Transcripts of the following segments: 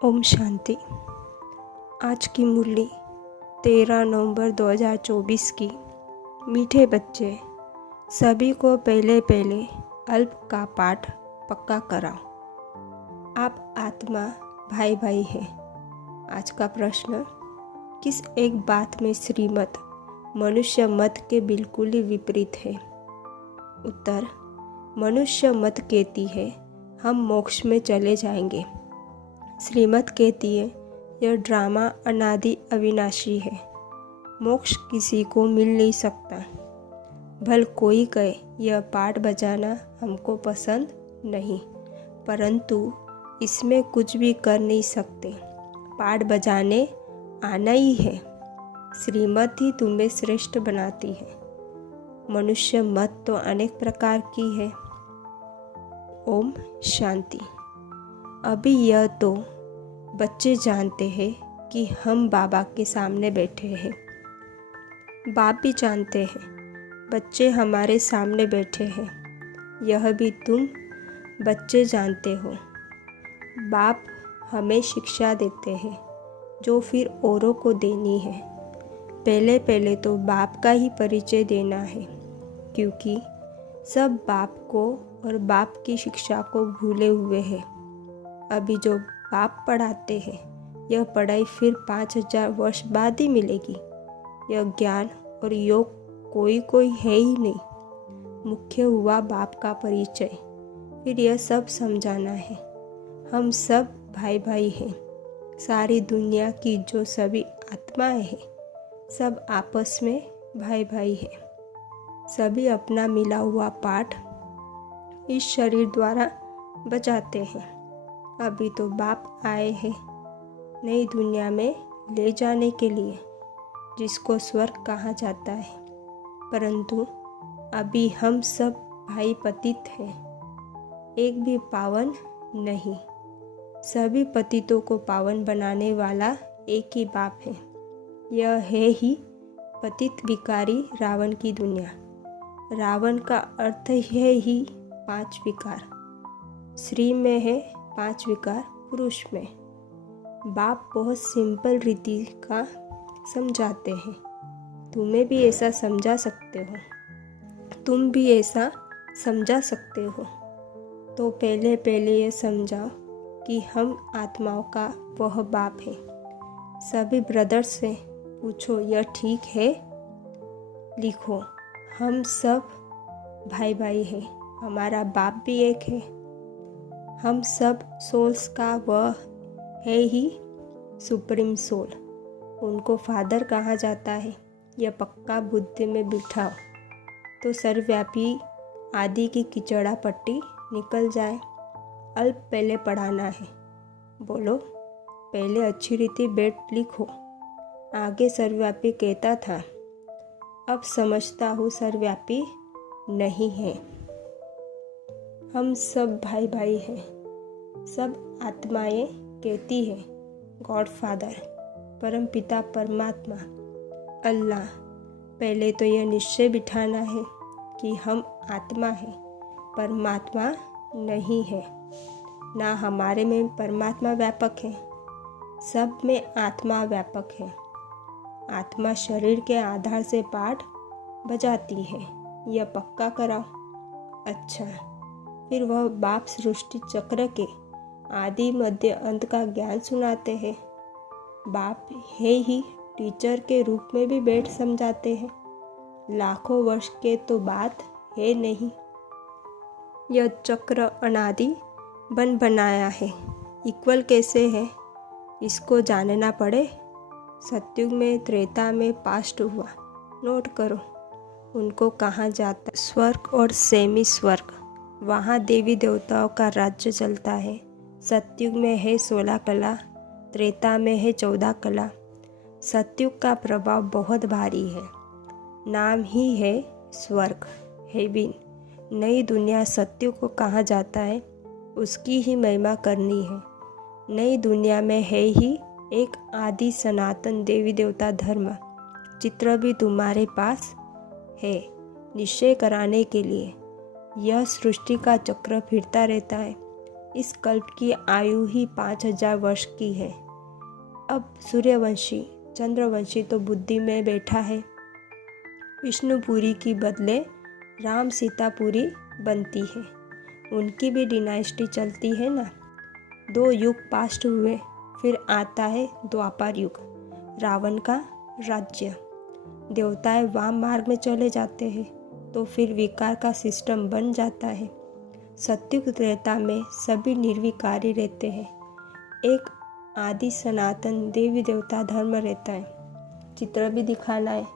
ओम शांति। आज की मुरली 13 नवंबर 2024 की। मीठे बच्चे, सभी को पहले पहले अल्प का पाठ पक्का कराओ। आप आत्मा भाई भाई है। आज का प्रश्न, किस एक बात में श्रीमत मनुष्य मत के बिल्कुल ही विपरीत है? उत्तर, मनुष्य मत कहती है हम मोक्ष में चले जाएंगे। श्रीमत कहती है यह ड्रामा अनादि अविनाशी है, मोक्ष किसी को मिल नहीं सकता। भल कोई कहे यह पाठ बजाना हमको पसंद नहीं, परंतु इसमें कुछ भी कर नहीं सकते। पाठ बजाने आना ही है। श्रीमत ही तुम्हें श्रेष्ठ बनाती है। मनुष्य मत तो अनेक प्रकार की है। ओम शांति। अभी यह तो बच्चे जानते हैं कि हम बाबा के सामने बैठे हैं। बाप भी जानते हैं बच्चे हमारे सामने बैठे हैं। यह भी तुम बच्चे जानते हो। बाप हमें शिक्षा देते हैं जो फिर औरों को देनी है। पहले पहले तो बाप का ही परिचय देना है, क्योंकि सब बाप को और बाप की शिक्षा को भूले हुए हैं। अभी जो बाप पढ़ाते हैं यह पढ़ाई फिर 5000 वर्ष बाद ही मिलेगी। यह ज्ञान और योग कोई है ही नहीं। मुख्य हुआ बाप का परिचय, फिर यह सब समझाना है। हम सब भाई भाई हैं। सारी दुनिया की जो सभी आत्माएं हैं सब आपस में भाई भाई हैं। सभी अपना मिला हुआ पाठ इस शरीर द्वारा बजाते हैं। अभी तो बाप आए हैं नई दुनिया में ले जाने के लिए, जिसको स्वर्ग कहा जाता है, परंतु अभी हम सब भाई पतित हैं। एक भी पावन नहीं। सभी पतितों को पावन बनाने वाला एक ही बाप है। यह है ही पतित विकारी रावण की दुनिया। रावण का अर्थ है ही 5 विकार। स्त्री में है 5 विकार, पुरुष में। बाप बहुत सिंपल रीति का समझाते हैं। तुम्हें भी ऐसा समझा सकते हो, तुम भी ऐसा समझा सकते हो। तो पहले पहले ये समझाओ कि हम आत्माओं का वह बाप है। सभी ब्रदर्स से पूछो यह ठीक है? लिखो, हम सब भाई भाई हैं। हमारा बाप भी एक है। हम सब सोल्स का वह है ही सुप्रीम सोल। उनको फादर कहा जाता है। यह पक्का बुद्धि में बिठाओ तो सर्वव्यापी आदि की किचड़ा पट्टी निकल जाए। अल्प पहले पढ़ाना है। बोलो, पहले अच्छी रीति बैठ लिखो। आगे सर्वव्यापी कहता था, अब समझता हूँ सर्वव्यापी नहीं है। हम सब भाई भाई हैं। सब आत्माएं कहती है गॉड फादर, परम पिता परमात्मा, अल्लाह। पहले तो यह निश्चय बिठाना है कि हम आत्मा हैं, परमात्मा नहीं है। ना हमारे में परमात्मा व्यापक है, सब में आत्मा व्यापक है। आत्मा शरीर के आधार से पाठ बजाती है। यह पक्का कराओ। अच्छा, फिर वह बाप सृष्टि चक्र के आदि मध्य अंत का ज्ञान सुनाते हैं। बाप है ही टीचर के रूप में भी बैठ समझाते हैं। लाखों वर्ष के तो बात है नहीं। यह चक्र अनादि बन बनाया है। इक्वल कैसे है इसको जानना पड़े। सतयुग में, त्रेता में पास्ट हुआ, नोट करो। उनको कहा जाता स्वर्ग और सेमी स्वर्ग। वहाँ देवी देवताओं का राज्य चलता है। सतयुग में है 16 कला, त्रेता में है 14 कला। सतयुग का प्रभाव बहुत भारी है। नाम ही है स्वर्ग, हेवन। नई दुनिया सतयुग को कहा जाता है। उसकी ही महिमा करनी है। नई दुनिया में है ही एक आदि सनातन देवी देवता धर्म। चित्र भी तुम्हारे पास है निश्चय कराने के लिए। यह सृष्टि का चक्र फिरता रहता है। इस कल्प की आयु ही 5000 वर्ष की है। अब सूर्यवंशी चंद्रवंशी तो बुद्धि में बैठा है। विष्णुपुरी की बदले राम सीतापुरी बनती है। उनकी भी डिनाइस्टी चलती है ना। 2 युग पास्ट हुए, फिर आता है द्वापर युग, रावण का राज्य। देवताएं वाम मार्ग में चले जाते हैं तो फिर विकार का सिस्टम बन जाता है। सत्युग त्रेता में सभी निर्विकारी रहते हैं। एक आदि सनातन देवी देवता धर्म रहता है। चित्र भी दिखाना है,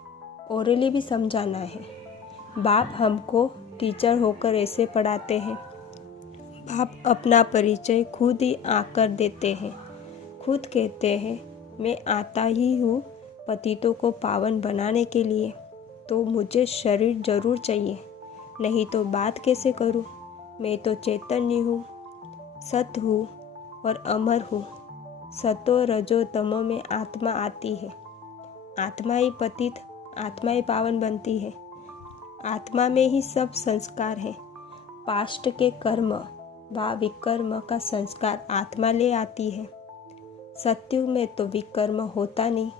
ओरली भी समझाना है। बाप हमको टीचर होकर ऐसे पढ़ाते हैं। बाप अपना परिचय खुद ही आकर देते हैं। खुद कहते हैं, मैं आता ही हूँ पतितों को पावन बनाने के लिए, तो मुझे शरीर जरूर चाहिए, नहीं तो बात कैसे करूँ। मैं तो चैतन्य हूँ, सत हूँ और अमर हूँ। सतो रजो तमो में आत्मा आती है। आत्मा ही पतित, आत्मा ही पावन बनती है। आत्मा में ही सब संस्कार है। पास्ट के कर्म व विकर्म का संस्कार आत्मा ले आती है। सत्युग में तो विकर्म होता नहीं,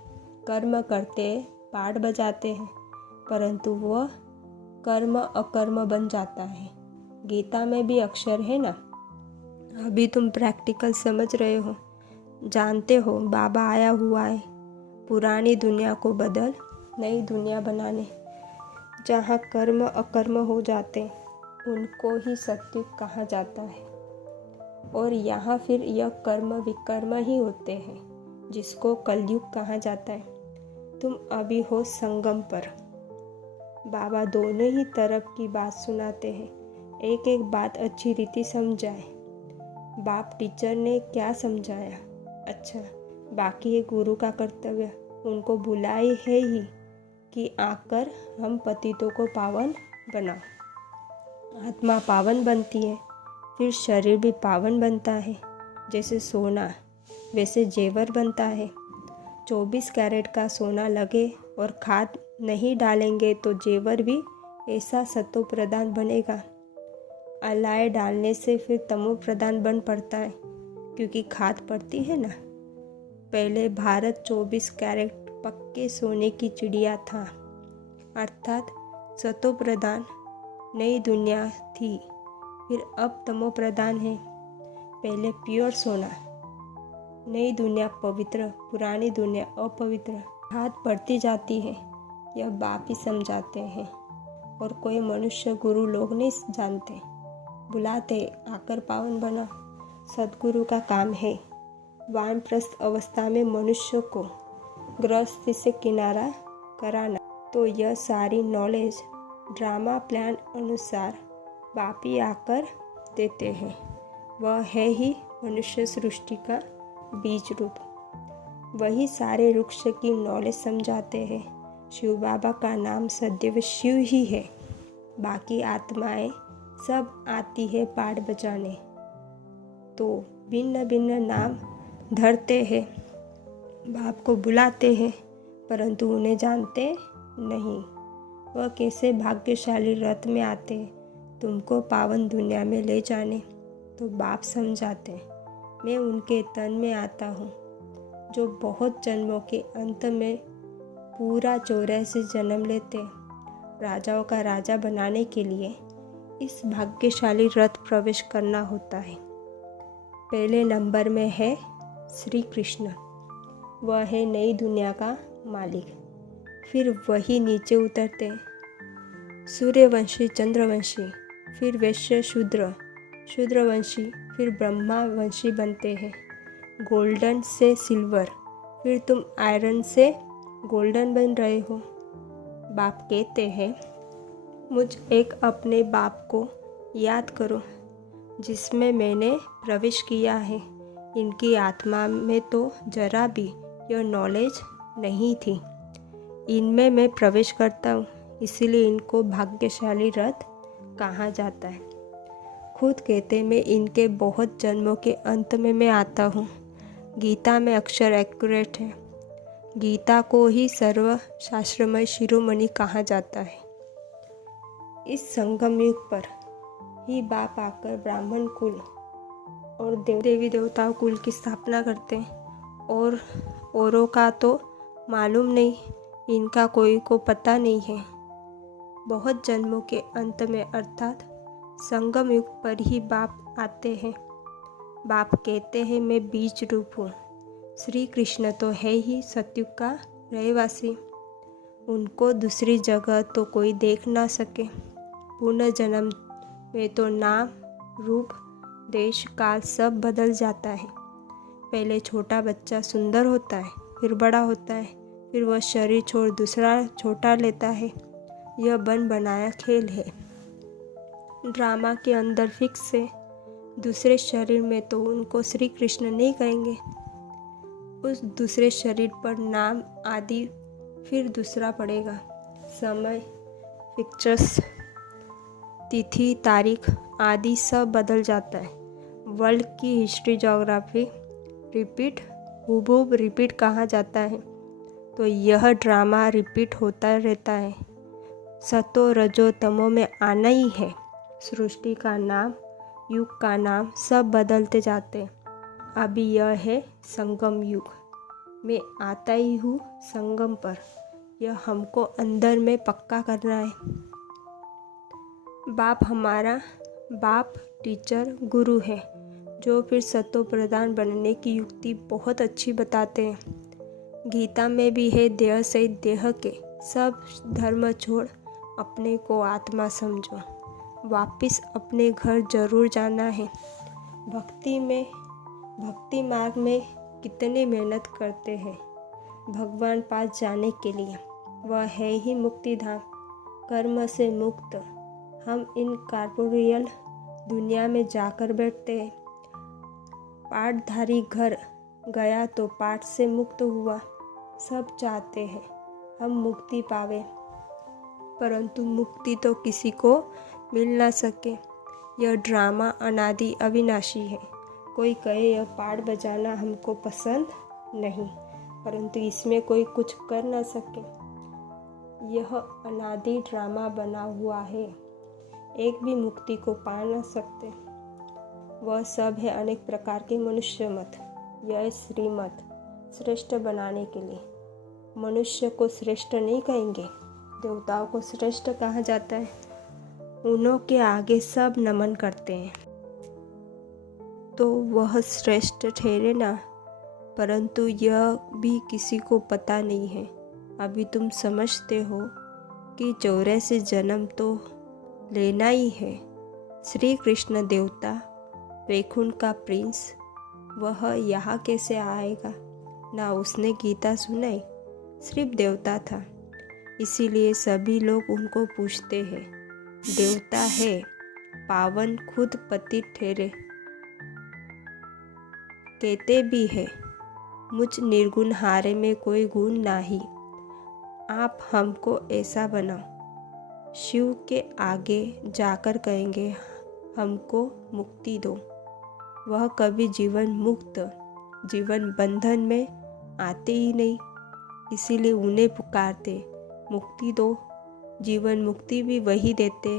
कर्म करते पाठ बजाते हैं, परंतु वह कर्म अकर्म बन जाता है। गीता में भी अक्षर है ना। अभी तुम प्रैक्टिकल समझ रहे हो, जानते हो बाबा आया हुआ है पुरानी दुनिया को बदल नई दुनिया बनाने। जहाँ कर्म अकर्म हो जाते उनको ही सत्युग कहा जाता है, और यहाँ फिर यह कर्म विकर्म ही होते हैं जिसको कलयुग कहा जाता है। तुम अभी हो संगम पर। बाबा दोनों ही तरफ की बात सुनाते हैं, एक एक बात अच्छी रीति समझाए। बाप टीचर ने क्या समझाया, अच्छा बाकी है गुरु का कर्तव्य। उनको बुलाई है ही कि आकर हम पतितों को पावन बनाओ। आत्मा पावन बनती है, फिर शरीर भी पावन बनता है। जैसे सोना वैसे जेवर बनता है। 24 कैरेट का सोना लगे और खाद नहीं डालेंगे तो जेवर भी ऐसा सतो प्रधान बनेगा। अलाय डालने से फिर तमो प्रधान बन पड़ता है, क्योंकि खाद पड़ती है ना। पहले भारत 24 कैरेट पक्के सोने की चिड़िया था, अर्थात सतो प्रधान नई दुनिया थी। फिर अब तमो प्रधान है। पहले प्योर सोना, नई दुनिया पवित्र, पुरानी दुनिया अपवित्र। खाद पड़ती जाती है, यह बाप ही समझाते हैं, और कोई मनुष्य गुरु लोग नहीं जानते। बुलाते आकर पावन बना। सद्गुरु का काम है वानप्रस्थ अवस्था में मनुष्य को गृहस्थी से किनारा कराना। तो यह सारी नॉलेज ड्रामा प्लान अनुसार बाप ही आकर देते हैं। वह है ही मनुष्य सृष्टि का बीज रूप। वही सारे वृक्ष की नॉलेज समझाते हैं। शिव बाबा का नाम सदैव शिव ही है। बाकी आत्माएं सब आती है पाठ बजाने, तो भिन्न भिन्न नाम धरते हैं, बाप को बुलाते हैं, परंतु उन्हें जानते नहीं। वह कैसे भाग्यशाली रथ में आते तुमको पावन दुनिया में ले जाने। तो बाप समझाते, मैं उनके तन में आता हूँ जो बहुत जन्मों के अंत में पूरा 84 जन्म लेते राजाओं का राजा बनाने के लिए इस भाग्यशाली रथ प्रवेश करना होता है। पहले नंबर में है श्री कृष्ण, वह है नई दुनिया का मालिक। फिर वही नीचे उतरते सूर्यवंशी चंद्रवंशी, फिर वैश्य शूद्र, शूद्रवंशी, फिर ब्रह्मावंशी बनते हैं। गोल्डन से सिल्वर, फिर तुम आयरन से गोल्डन बन रहे हो। बाप कहते हैं, मुझ एक अपने बाप को याद करो जिसमें मैंने प्रवेश किया है। इनकी आत्मा में तो जरा भी यह नॉलेज नहीं थी। इनमें मैं प्रवेश करता हूँ, इसीलिए इनको भाग्यशाली रथ कहा जाता है। खुद कहते मैं इनके बहुत जन्मों के अंत में मैं आता हूँ। गीता में अक्षर एक्यूरेट है। गीता को ही सर्व शास्त्रमय शिरोमणि कहा जाता है। इस संगम युग पर ही बाप आकर ब्राह्मण कुल और देवी देवताओं कुल की स्थापना करते हैं। और औरों का तो मालूम नहीं, इनका कोई को पता नहीं है। बहुत जन्मों के अंत में अर्थात संगम युग पर ही बाप आते हैं। बाप कहते हैं मैं बीज रूप हूँ। श्री कृष्ण तो है ही सतयुग का रहवासी, उनको दूसरी जगह तो कोई देख ना सके। पुनर्जन्म में तो नाम रूप देश काल सब बदल जाता है। पहले छोटा बच्चा सुंदर होता है, फिर बड़ा होता है, फिर वह शरीर छोड़ दूसरा छोटा लेता है। यह बन बनाया खेल है। ड्रामा के अंदर फिक्स है। दूसरे शरीर में तो उनको श्री कृष्ण नहीं कहेंगे। उस दूसरे शरीर पर नाम आदि फिर दूसरा पड़ेगा। समय, पिक्चर्स, तिथि, तारीख आदि सब बदल जाता है। वर्ल्ड की हिस्ट्री, ज्योग्राफी रिपीट, हुबहू रिपीट कहा जाता है। तो यह ड्रामा रिपीट होता रहता है। सतो रजो तमो में आना ही है। सृष्टि का नाम, युग का नाम सब बदलते जाते हैं। अभी यह है संगम युग। मैं आता ही हूँ संगम पर। यह हमको अंदर में पक्का करना है। बाप हमारा बाप टीचर गुरु है, जो फिर सतो प्रधान बनने की युक्ति बहुत अच्छी बताते हैं। गीता में भी है देह सहित देह के सब धर्म छोड़ अपने को आत्मा समझो। वापिस अपने घर जरूर जाना है। भक्ति मार्ग में कितनी मेहनत करते हैं भगवान पास जाने के लिए। वह है ही मुक्ति धाम, कर्म से मुक्त। हम इन कॉर्पोरियल दुनिया में जाकर बैठते हैं। पाठधारी घर गया तो पाठ से मुक्त हुआ। सब चाहते हैं हम मुक्ति पावे, परंतु मुक्ति तो किसी को मिल ना सके। यह ड्रामा अनादि अविनाशी है। कोई कहे यह पाठ बजाना हमको पसंद नहीं, परंतु इसमें कोई कुछ कर ना सके। यह अनादि ड्रामा बना हुआ है। एक भी मुक्ति को पा न सकते। वह सब है अनेक प्रकार के मनुष्य मत। यह श्रीमत श्रेष्ठ बनाने के लिए। मनुष्य को श्रेष्ठ नहीं कहेंगे, देवताओं को श्रेष्ठ कहा जाता है। उन्हों के आगे सब नमन करते हैं, तो वह श्रेष्ठ ठहरे ना। परंतु यह भी किसी को पता नहीं है। अभी तुम समझते हो कि 84 जन्म तो लेना ही है। श्री कृष्ण देवता, वैकुंठ का प्रिंस, वह यहाँ कैसे आएगा? ना उसने गीता सुनाई, सिर्फ देवता था। इसीलिए सभी लोग उनको पूछते हैं। देवता है, पावन खुद पति ठहरे। कहते भी है मुझ निर्गुण हारे में कोई गुण नाही, आप हमको ऐसा बनाओ। शिव के आगे जाकर कहेंगे हमको मुक्ति दो। वह कभी जीवन मुक्त, जीवन बंधन में आते ही नहीं, इसीलिए उन्हें पुकारते मुक्ति दो। जीवन मुक्ति भी वही देते।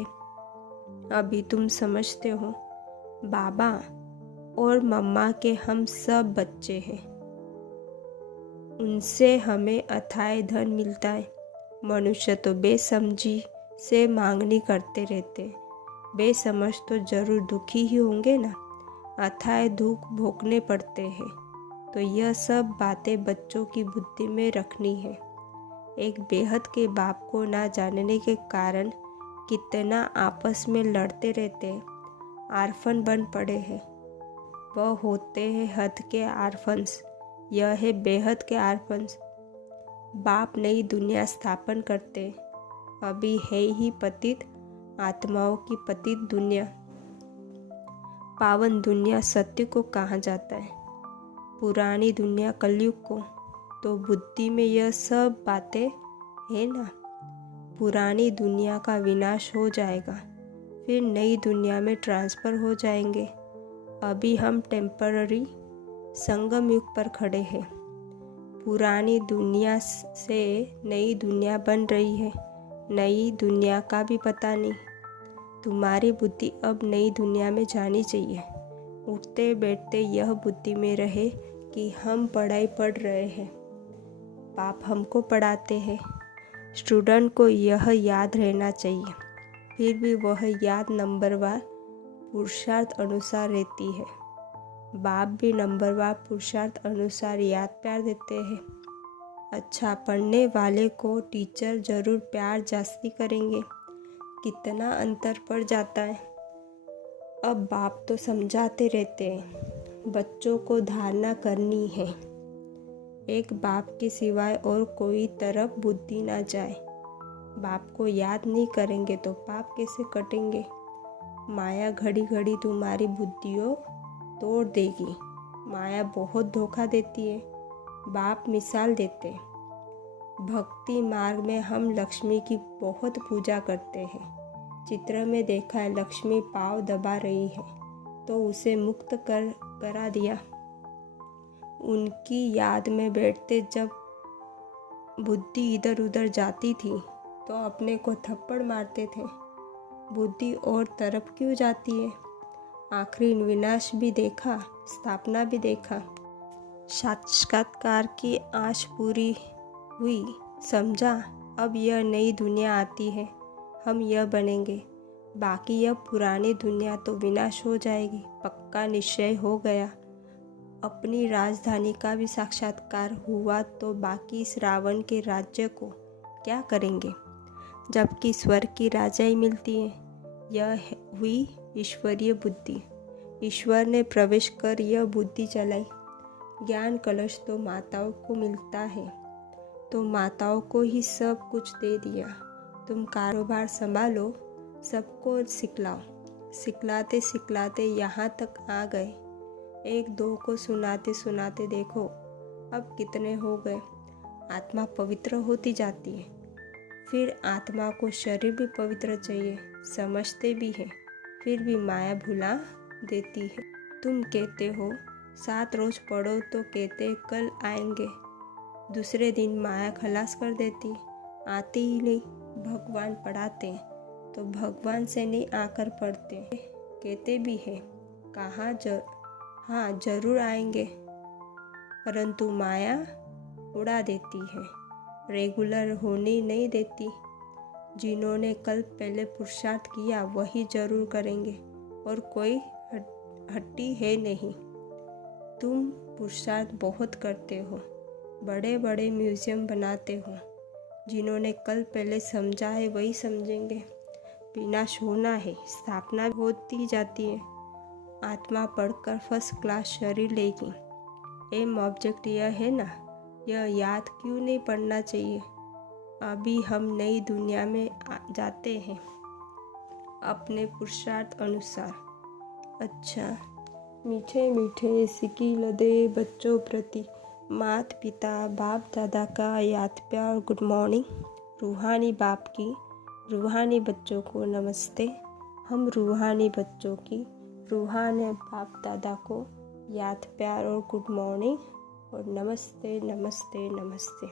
अभी तुम समझते हो, बाबा और मम्मा के हम सब बच्चे हैं। उनसे हमें अथाह धन मिलता है। मनुष्य तो बेसमझी से मांगनी करते रहते। बेसमझ तो जरूर दुखी ही होंगे ना। अथाह दुख भोगने पड़ते हैं। तो यह सब बातें बच्चों की बुद्धि में रखनी है। एक बेहद के बाप को ना जानने के कारण कितना आपस में लड़ते रहते, आर्फन बन पड़े हैं। वह होते हैं हद के आर्फन्स। यह है बेहद के आर्फन्स। बाप नई दुनिया स्थापन करते। अभी है ही पतित आत्माओं की पतित दुनिया। पावन दुनिया सत्य को कहा जाता है, पुरानी दुनिया कलयुग को। तो बुद्धि में यह सब बातें है ना। पुरानी दुनिया का विनाश हो जाएगा, फिर नई दुनिया में ट्रांसफ़र हो जाएंगे। अभी हम टेम्पररी संगम युग पर खड़े हैं। पुरानी दुनिया से नई दुनिया बन रही है। नई दुनिया का भी पता नहीं। तुम्हारी बुद्धि अब नई दुनिया में जानी चाहिए। उठते बैठते यह बुद्धि में रहे कि हम पढ़ाई पढ़ रहे हैं, बाप हमको पढ़ाते हैं। स्टूडेंट को यह याद रहना चाहिए, फिर भी वह याद नंबरवार पुरुषार्थ अनुसार रहती है। बाप भी नंबरवार पुरुषार्थ अनुसार याद प्यार देते हैं। अच्छा पढ़ने वाले को टीचर ज़रूर प्यार जास्ती करेंगे। कितना अंतर पड़ जाता है। अब बाप तो समझाते रहते हैं, बच्चों को धारणा करनी है। एक बाप के सिवाय और कोई तरफ बुद्धि ना जाए। बाप को याद नहीं करेंगे तो पाप कैसे कटेंगे। माया घड़ी घड़ी तुम्हारी बुद्धियों तोड़ देगी। माया बहुत धोखा देती है। बाप मिसाल देते हैं, भक्ति मार्ग में हम लक्ष्मी की बहुत पूजा करते हैं। चित्र में देखा है लक्ष्मी पाँव दबा रही है तो उसे मुक्त करा दिया। उनकी याद में बैठते जब बुद्धि इधर उधर जाती थी तो अपने को थप्पड़ मारते थे। बुद्धि और तरफ क्यों जाती है। आखिरी विनाश भी देखा, स्थापना भी देखा। साक्षात्कार की आश पूरी हुई, समझा अब यह नई दुनिया आती है, हम यह बनेंगे। बाकी यह पुरानी दुनिया तो विनाश हो जाएगी, पक्का निश्चय हो गया। अपनी राजधानी का भी साक्षात्कार हुआ तो बाकी इस रावण के राज्य को क्या करेंगे, जबकि स्वर्ग की राजाई मिलती है। यह हुई ईश्वरीय बुद्धि। ईश्वर ने प्रवेश कर यह बुद्धि चलाई। ज्ञान कलश तो माताओं को मिलता है, तो माताओं को ही सब कुछ दे दिया। तुम कारोबार संभालो, सबको सिखलाओ। सिखलाते सिखलाते यहाँ तक आ गए। एक दो को सुनाते सुनाते देखो अब कितने हो गए। आत्मा पवित्र होती जाती है। फिर आत्मा को शरीर भी पवित्र चाहिए, समझते भी हैं, फिर भी माया भुला देती है। तुम कहते हो 7 रोज पढ़ो तो कहते कल आएंगे, दूसरे दिन माया खलास कर देती, आती ही नहीं। भगवान पढ़ाते तो भगवान से नहीं आकर पढ़ते, कहते भी है हाँ जरूर आएंगे, परंतु माया उड़ा देती है, रेगुलर होने नहीं देती। जिन्होंने कल पहले पुरुषार्थ किया वही जरूर करेंगे और कोई हट्टी है नहीं। तुम पुरुषार्थ बहुत करते हो, बड़े बड़े म्यूजियम बनाते हो। जिन्होंने कल पहले समझा है वही समझेंगे। विनाश होना है, स्थापना होती जाती है। आत्मा पढ़कर फर्स्ट क्लास शरीर लेगी। एम ऑब्जेक्ट यह है ना, यह याद क्यों नहीं पढ़ना चाहिए। अभी हम नई दुनिया में जाते हैं अपने पुरुषार्थ अनुसार। अच्छा मीठे मीठे सिकी लदे बच्चों प्रति माता पिता बाप दादा का याद प्यार गुड मॉर्निंग। रूहानी बाप की रूहानी बच्चों को नमस्ते। हम रूहानी बच्चों की रूहानी बाप दादा को याद प्यार और गुड मॉर्निंग और नमस्ते नमस्ते नमस्ते।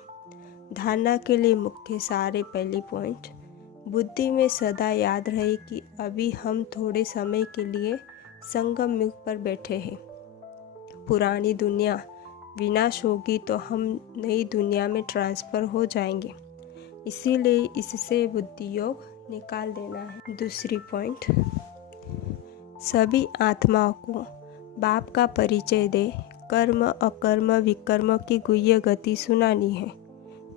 धारणा के लिए मुख्य सारे पहली पॉइंट, बुद्धि में सदा याद रहे कि अभी हम थोड़े समय के लिए संगम युग पर बैठे हैं। पुरानी दुनिया विनाश होगी तो हम नई दुनिया में ट्रांसफ़र हो जाएंगे, इसीलिए इससे बुद्धि योग निकाल देना है। दूसरी पॉइंट, सभी आत्माओं को बाप का परिचय दे कर्म अकर्म विकर्म की गुह्य गति सुनानी है।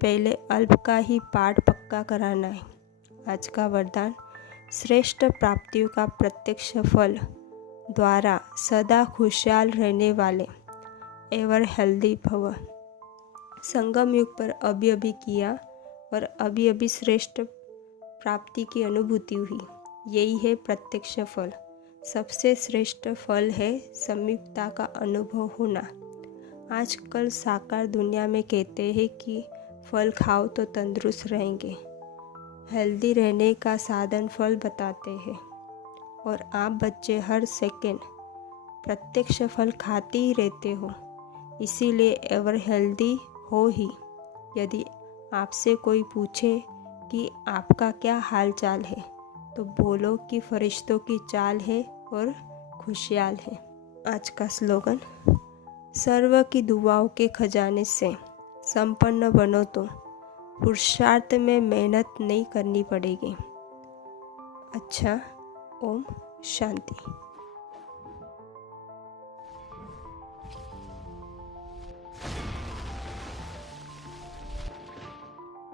पहले अल्प का ही पाठ पक्का कराना है। आज का वरदान, श्रेष्ठ प्राप्तियों का प्रत्यक्ष फल द्वारा सदा खुशहाल रहने वाले एवर हेल्दी भव। संगम युग पर अभी अभी किया और अभी अभी श्रेष्ठ प्राप्ति की अनुभूति हुई, यही है प्रत्यक्ष फल। सबसे श्रेष्ठ फल है समीपता का अनुभव होना। आजकल साकार दुनिया में कहते हैं कि फल खाओ तो तंदुरुस्त रहेंगे, हेल्दी रहने का साधन फल बताते हैं, और आप बच्चे हर सेकंड प्रत्यक्ष फल खाते ही रहते हो, इसीलिए एवर हेल्दी हो ही। यदि आपसे कोई पूछे कि आपका क्या हाल चाल है तो बोलो कि फरिश्तों की चाल है और खुशहाल है। आज का स्लोगन, सर्व की दुआओं के खजाने से संपन्न बनो तो पुरुषार्थ में मेहनत नहीं करनी पड़ेगी। अच्छा, ओम शांति।